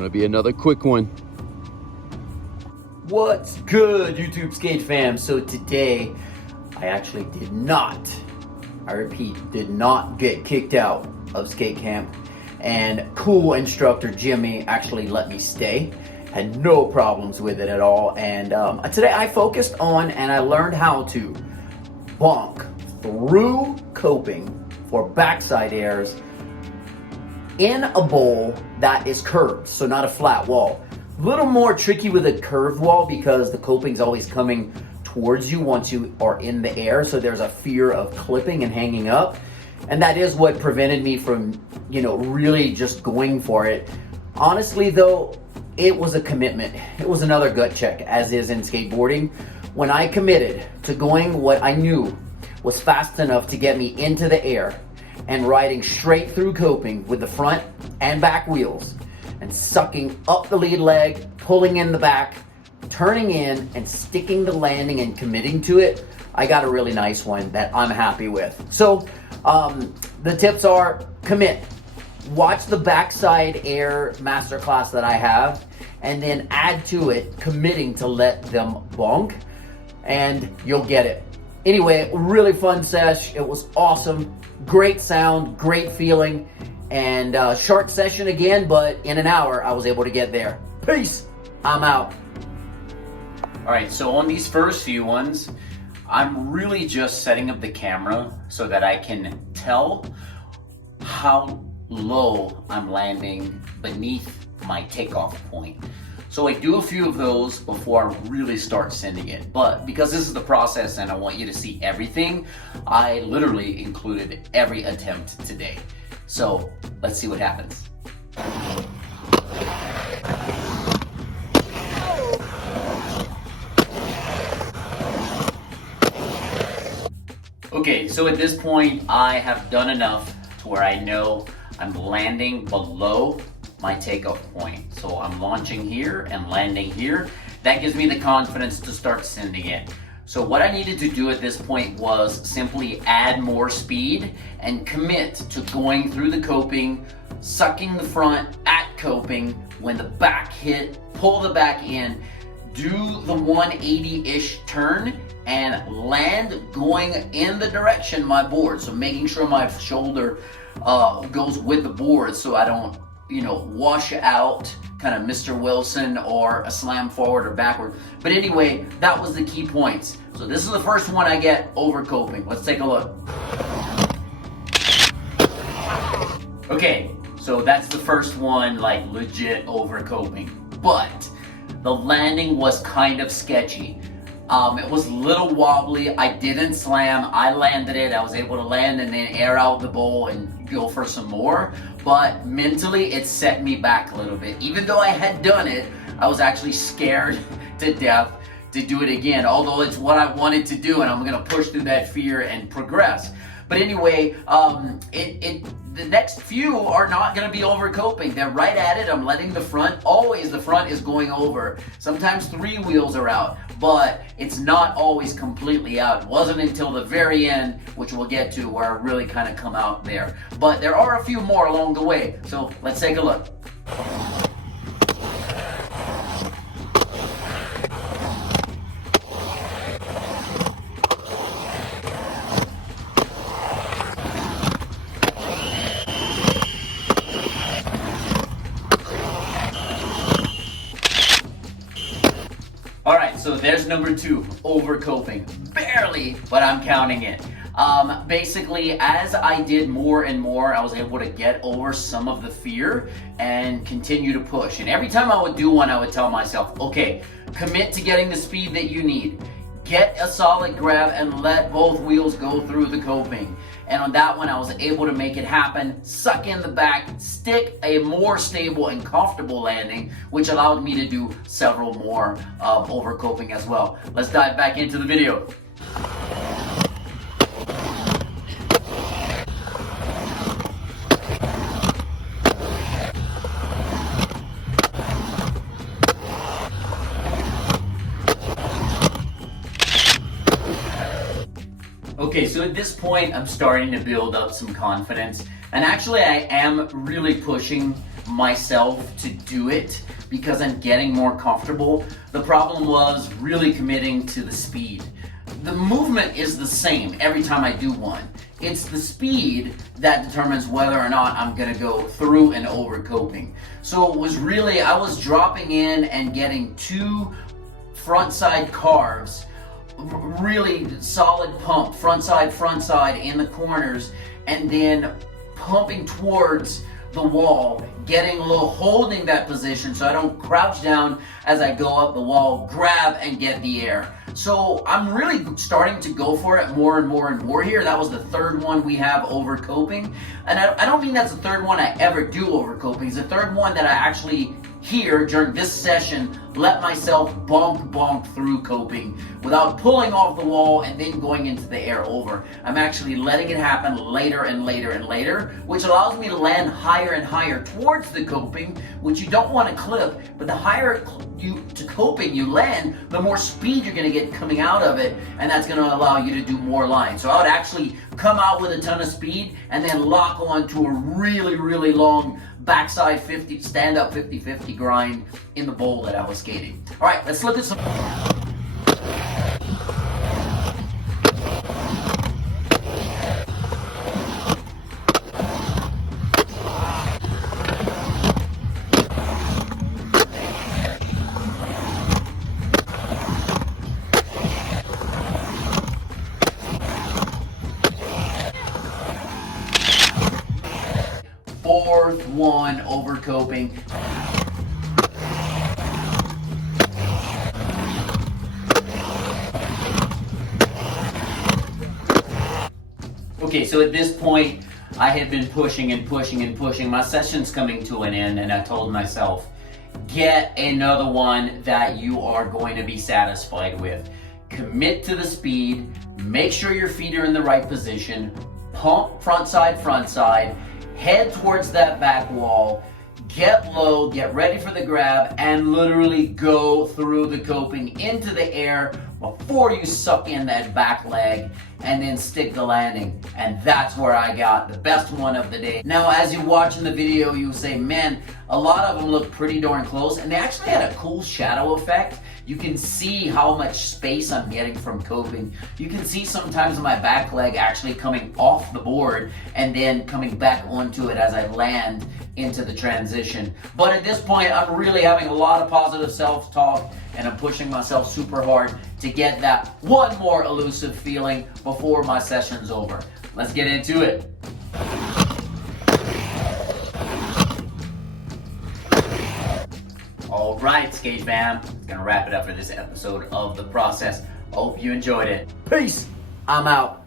gonna be another quick one. What's good, YouTube skate fam? So today, I actually did not, I repeat, did not get kicked out of skate camp. And cool instructor Jimmy actually let me stay. Had no problems with it at all. And today I focused on and I learned how to bonk through coping for backside airs in a bowl that is curved, so not a flat wall. A little more tricky with a curved wall because the coping's always coming towards you once you are in the air, so there's a fear of clipping and hanging up. And that is what prevented me from, really just going for it. Honestly though, it was a commitment. It was another gut check, as is in skateboarding. When I committed to going what I knew was fast enough to get me into the air and riding straight through coping with the front and back wheels and sucking up the lead leg, pulling in the back, turning in and sticking the landing and committing to it, I got a really nice one that I'm happy with. So the tips are: commit, watch the backside air masterclass that I have, and then add to it committing to let them bonk, and you'll get it. Anyway, really fun sesh. It was awesome. Great sound, great feeling, and short session again, but in an hour I was able to get there. Peace. I'm out. All right, so on these first few ones, I'm really just setting up the camera so that I can tell how low I'm landing beneath my takeoff point. So I do a few of those before I really start sending it. But because this is the process and I want you to see everything, I literally included every attempt today. So let's see what happens. Okay, so at this point, I have done enough to where I know I'm landing below my takeoff point. So I'm launching here and landing here. That gives me the confidence to start sending it. So what I needed to do at this point was simply add more speed and commit to going through the coping, sucking the front at coping. When the back hit, pull the back in, do the 180-ish turn and land going in the direction of my board. So making sure my shoulder goes with the board so I don't wash out kind of Mr. Wilson or a slam forward or backward. But anyway, that was the key points. So this is the first one I get over coping. Let's take a look. Okay, so that's the first one, like legit over coping. But the landing was kind of sketchy. It was a little wobbly. I didn't slam. I landed it. I was able to land and then air out the bowl and go for some more. But mentally, it set me back a little bit. Even though I had done it, I was actually scared to death to do it again. Although it's what I wanted to do, and I'm gonna push through that fear and progress. But anyway, the next few are not gonna be over coping. They're right at it. I'm letting the front, always the front is going over. Sometimes 3 wheels are out, but it's not always completely out. It wasn't until the very end, which we'll get to, where I really kind of come out there. But there are a few more along the way. So let's take a look. All right, so there's number 2, over coping. Barely, but I'm counting it. Basically, as I did more and more, I was able to get over some of the fear and continue to push. And every time I would do one, I would tell myself, okay, commit to getting the speed that you need. Get a solid grab and let both wheels go through the coping. And on that one, I was able to make it happen, suck in the back, stick a more stable and comfortable landing, which allowed me to do several more over coping as well. Let's dive back into the video. Okay, so at this point, I'm starting to build up some confidence. And actually I am really pushing myself to do it because I'm getting more comfortable. The problem was really committing to the speed. The movement is the same every time I do one. It's the speed that determines whether or not I'm gonna go through and over coping. So it was really, I was dropping in and getting 2 front side carves, really solid pump, front side in the corners, and then pumping towards the wall, getting a little, holding that position so I don't crouch down as I go up the wall, grab and get the air. So I'm really starting to go for it more and more here. That was the 3rd one we have over coping. And I don't mean that's the 3rd one I ever do over coping. It's the 3rd one that I actually here during this session let myself bonk through coping without pulling off the wall and then going into the air over. I'm actually letting it happen later and later, which allows me to land higher and higher towards the coping, which you don't want to clip, but the higher to coping you land, the more speed you're going to get coming out of it, and that's going to allow you to do more lines. So I would actually come out with a ton of speed and then lock on to a really long backside 50, stand up 50-50 grind in the bowl that I was skating. All right, let's look at some. Fourth one over coping. Okay, so at this point, I had been pushing. My session's coming to an end, and I told myself, get another one that you are going to be satisfied with. Commit to the speed, make sure your feet are in the right position, pump front side, head towards that back wall, get low, get ready for the grab, and literally go through the coping into the air before you suck in that back leg and then stick the landing. And that's where I got the best one of the day. Now, as you're watching the video, you say, man, a lot of them look pretty darn close, and they actually had a cool shadow effect. You can see how much space I'm getting from coping. You can see sometimes my back leg actually coming off the board and then coming back onto it as I land into the transition. But at this point, I'm really having a lot of positive self-talk, and I'm pushing myself super hard to get that one more elusive feeling before my session's over. Let's get into it. All right, skate fam, gonna wrap it up for this episode of The Process. Hope you enjoyed it. Peace. I'm out.